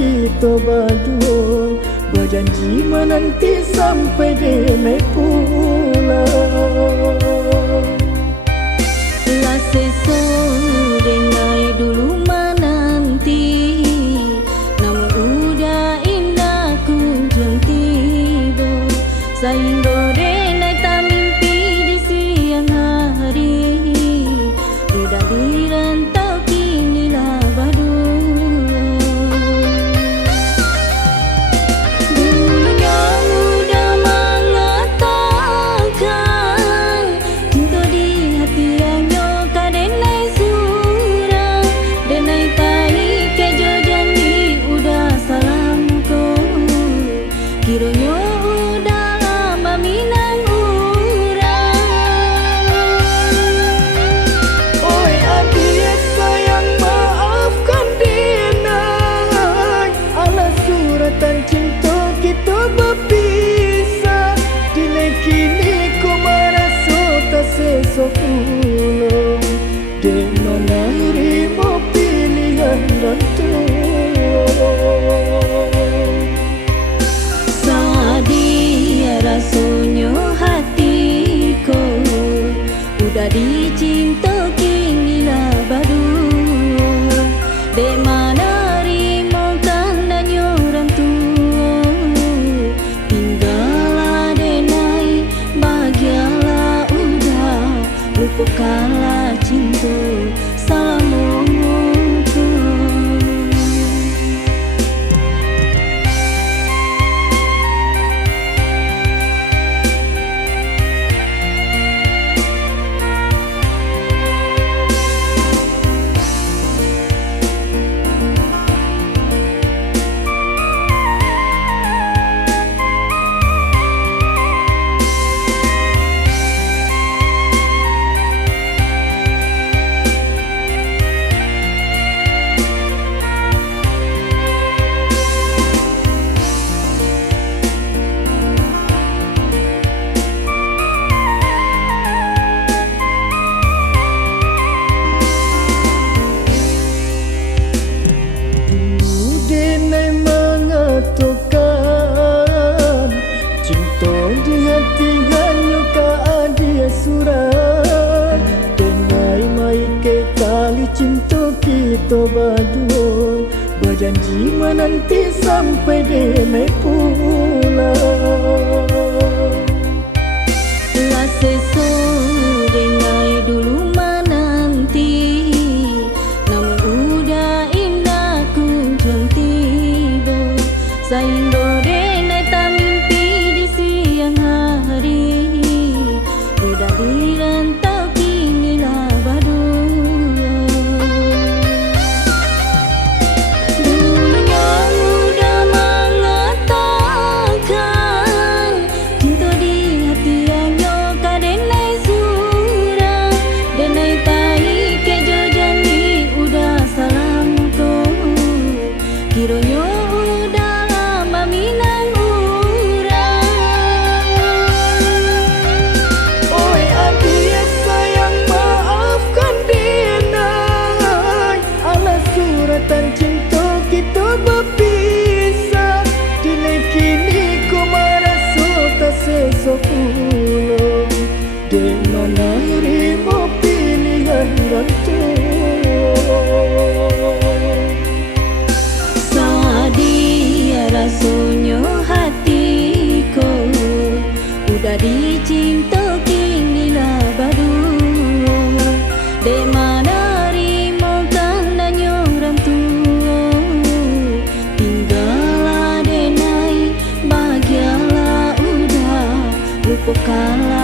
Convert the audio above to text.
kita berdua, berjanji menanti sampai dia naik pulang. La sesore naik dulu menanti, namun udah indah kunjung tiba. Sehingga naik tak mimpi di siang hari, udah dirantau kinilah berdua. Dulunya udah mengatakan cinta di hati hanya kadenai surang, denai tai kejo janji udah salamku, kiranya udah lama minang urang. Oi adik sayang maafkan denai, alas suratan cinta kita berpisah. Dinai kini ku merasa tak sesok pulang, di mana rimo pilihan dan Sadia rasanya hatiku udah dicinta kinilah berdua. Di mana rimo tandanya orang tua, tinggallah denai bahagialah udah, lupakanlah cinta salamuku. Denai mengatakan cinta di hati hanya keadia surat. Denai mai ke tali cinta kita berdua, berjanji menanti sampai denai pulang. La sesore naik dulu menanti, namun udah indah kunjung tiba. Sehingga naik tak mimpi di siang hari, udah dirantau kinilah berdua. Dulunya udah mengatakan cinta di hati hanya kadenai surang, denai tai kejo janji udah salamku, kiranya udah lama minang urang. Oi adik sayang maafkan denai, alas suratan cinta kita berpisah. Dinai kini ku merasa tak sesok pulang, di mana rimo pilihan dan Sadia rasanya hatiku udah dicinta kinilah berdua. Di mana rimo tandanya orang tua, tinggallah denai bahagialah udah, lupakanlah